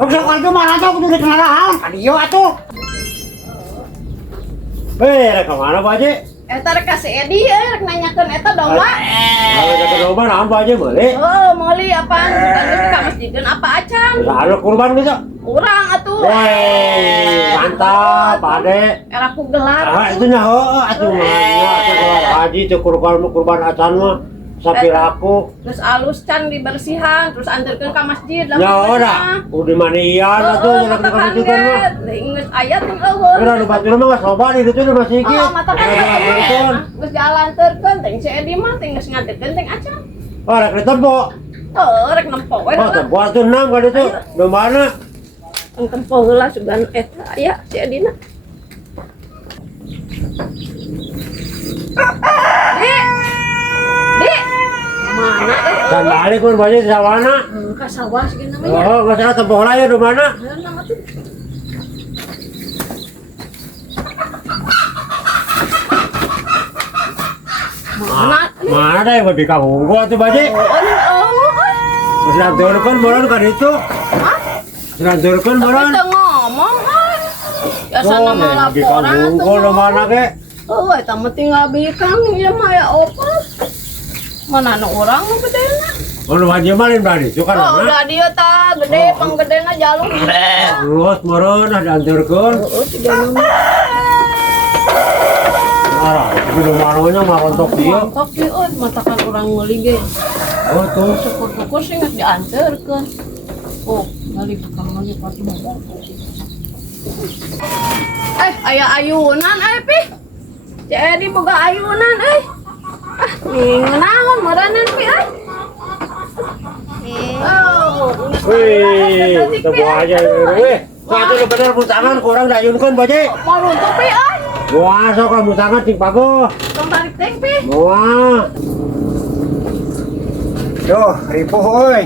Udah kalau itu marah tuh kudu dikenalahan. Adieu atuh. Rek kemana Pak Haji? Eta rek kasih Edi rek nanyakeun eta domba. Kalau ke domba naon Pak Haji meuli? Oh, meuli apaan? Bukan itu ka masjidkeun apa acan? Ada kurban gitu. Urang atuh. Woi, mantap, Pak Ade. Era ku gelar. Itu nya heuh atuh mah. Atuh Haji teh kurban acan mah sapi laku. Terus alus can dibersihan, terus anterkeun ka masjid. Ya udah, udah manian atuh nya ka masjid kan mah. Inget ayat yang eueuh. Ora nu batur mah geus loba di ditu masih iki. Oh, mata kan. Geus jalan terkeun teh si Edi mah teh geus nganterkeun teh acan. Oh, rek ditempo. Oh, rek nempo we. Oh, tempo atuh nang ka ditu. Dombana. Tempo heula sugan eta aya si Edina. Dek. Mana Dan balik pun banyak di sawana. ka sawah segini namanya. Oh, nggak salah tempo lah ya dombana. Nama tuh. Mana ada yang lebih kamu gua tuh Baji? Sudah turun moron kan itu? Sudah turun moron? Kita ngomong kan. Biasa nama laporan tuh. Kalau mana ke? Oh, eta mah tinggal bikang ieu mah ya opa. Mana anu urang mah bedena. Kalau Haji malin berani, suka Oh, udah dia ta gede panggedena jalur. Luas moron ada anturkeun. Oh, tiga nama. Ah, tapi domaronya mah rontok dia. Mantap sih, matakan orang meuli ge. Oh, tuh. Syukur-syukur sih nggak diantarkan. Oh, balik tukang lagi pasti mau. Aya ayunan, Pi. Jadi boga ayunan, naon maranan Pi, Oh, Wih, tebu aja weh. Satu lu bener mutangan kurang dayunkeun Baji. mau runtuh Pi, Wah, sok kamu tangan cing pago. Tong tarik teh Pi. Wah. Duh, ripuh euy.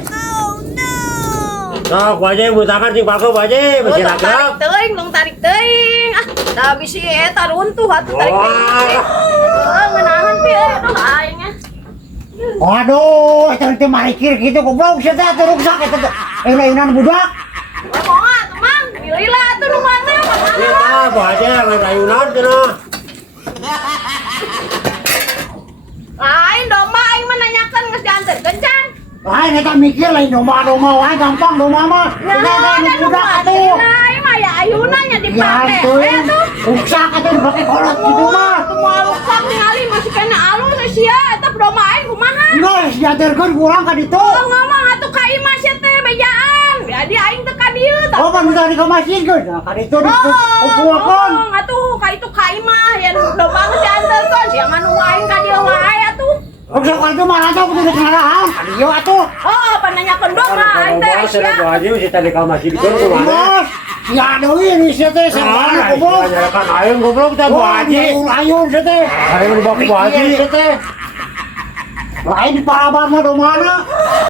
Sok Baji mutangan cing pago Baji, masih Tong tarik ragrap. teuing, tong tarik teuing. Da bisi eta runtuh atuh tarik teuing. Ngenahan Pi, aduh aingnya. Waduh, itu marikir gitu goblok sia teh atuh ruksak eta teh. Eueunan budak. Moal tuh Mang, pilihlah tuh rumahna. Iya tah, Baji ngan dayunan cenah. Lain domba aing mah nanyakeun geus dianterkeun can. Lain eta mikir lain domba-domba wae gampang domba mah. Nah, ada budak domba atuh. aing mah ya ayunannya Ya dipake. atuh. Tuh. Ruksak atuh dipake kolot gitu mah. Tuh moal rusak ningali masih kena alus sia eta domba aing kumaha? Geus diaturkeun kurang ka ditu. Oh ngomong atuh ka imah sia teh bejaan. Jadi aing teh ka dieu tah. Oh, kan tadi ke masjid geus. Nah, ka ditu dikumpulkeun. Atuh ka itu ka imah yang domba geus dianterkeun sia nganu aing ka dieu wae atuh. Udah kalau itu marah tuh kudu dikenalahan. Adieu atuh. Oh, pananyakeun domba aing teh Kalau sia. Baji masih tadi kau masih di sana mana? Bos, ya deui ini sia teh sabana goblok. Kan ayam goblok teh Baji. Ayun sia teh. Ayam dibawa ke Baji. Sia teh. Lain di parabar mah domana.